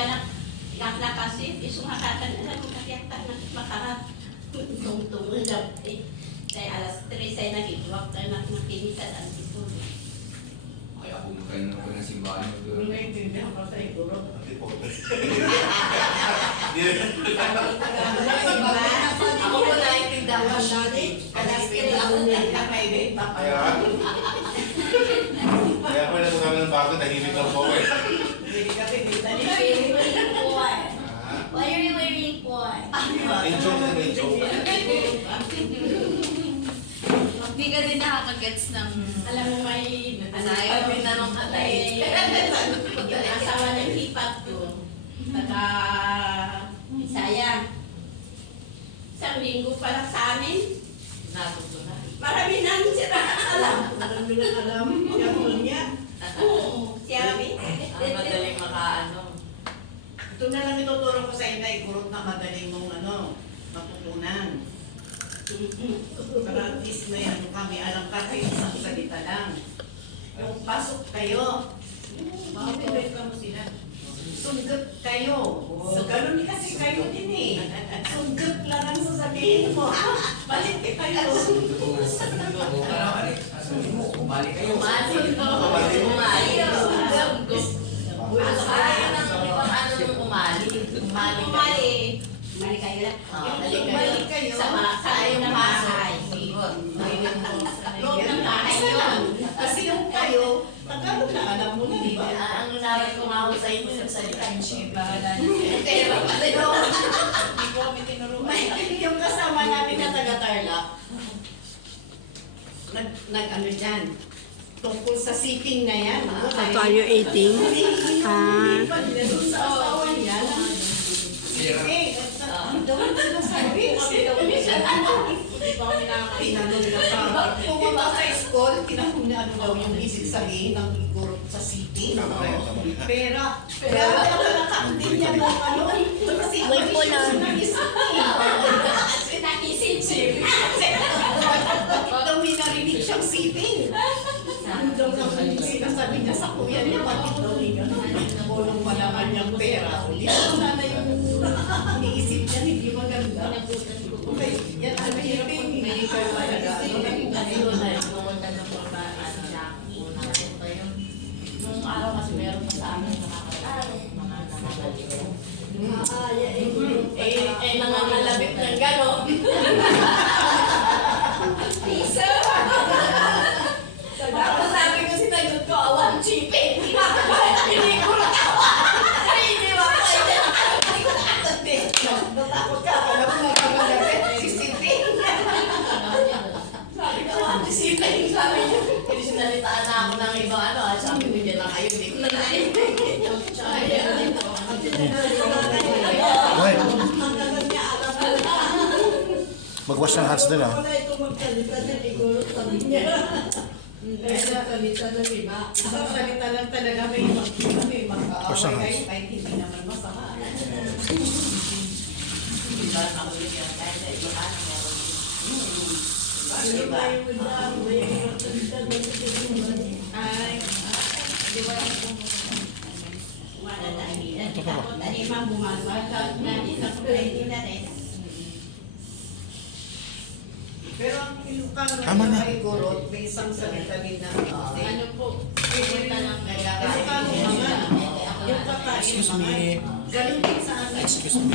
ka na, ikakla kasi, iso makatan, alam mo, kakiyakta na, makatungtong lang. Kaya alas 3 ay nag-iwak tayo na makinisan ang sipon. Ay, ako magkain na ako ng simbahan. Kung naiintindihan ko sa iguro. Ako po naiintindihan ko dati. Kasi ako nagkakaibenta pa yun. Kaya ako nagsasabi ng bago, tahimik lang po eh. Hindi kasi dito. Why are you wearing poy? Enjoy na enjoy. Hindi ka din nakakagets ng... Alam mo may, Pag pinanong ka tayo. yung asawa ng hipat ko, taga Bisaya. Isang linggo pa lang sa amin, Natuto na. marami nang sila alam. Marami na alam. Yan niya. Oo, siyabi. Ang madaling makaano. Ito na lang ituturo ko sa inay, gurot na madaling mong matutunan. Para at least may kami alam ka kayo isang salita lang. Yung pasok kayo, makapibay ka mo sila. Sunggat kayo. So, ganun kasi kayo din eh. Sunggat lang ang sasabihin mo. Balik kayo. Umali kayo. Umali. Umali. Ano nung umali? Umali. Umali. Umali kayo lang. Umali kayo. Sa yung bahay. Loob ng bahay yun. Kasi yung kayo, Tagalog na alam mo na, di ba? Ang namin ko nga sa inyo sa salita ng Shiba. Pero pala yun. Hindi ko kami tinuruan. Yung kasama namin na taga-Tarlac, nag-ano dyan, tungkol sa sitting na yan. Are you eating? Ah. Doon sa asawa niya, sitting. Ano daw ang sinasabi? Hindi pa kami nakakainanong na sa pumaba sa school, tinanong niya ano daw yung isip sabihin ng guro sa sitting. Pera. Pero nakakaundin niya ng ano, kasi Wait po lang. Nakisip-sip. daw may narinig siyang sitting. Ano daw ang sinasabi niya sa kuya niya, bakit daw may gano'n? Bulong pa naman niyang pera. Hindi ko sana yung iniisip niya, hindi maganda. Okay, yan ang hirapin. Hindi ka talaga. Nung araw kasi meron pa sa amin nangangalabit ng gano'n. Piso! Tapos sabi ko sinagot ko, awang chipin. Hindi ko natawa. Hindi mo ako hindi ko nakatandi. Natakot ka, alam mo na pag-alapit, sisipin. Sabi ko, disipin. Sabi niya, hindi sinalitaan na ako ng iba. Sabi ko, dyan lang kayo, hindi ko na naiintindihan. Mag-wash ng hands din ah. Wala itong magsalita na siguro sabi niya. Salita ng iba. Ang salita lang talaga may mag-aaway kayo kahit hindi naman masama. Diba, ako din yan. Kahit sa iba ka, meron din. Ano tayo mag-aaway? Magsalita ng iba. Ay, di ba yung wala tayo. Takot na ni Ma'am bumagawa. Takot na din ako pwede na rin. Pero ang ilukang Tama na. kay Gorot, may isang salita din na Ano po? Pwede na lang kaya. Kasi paano mga yung kakain mga, ganun din sa amin. Excuse me.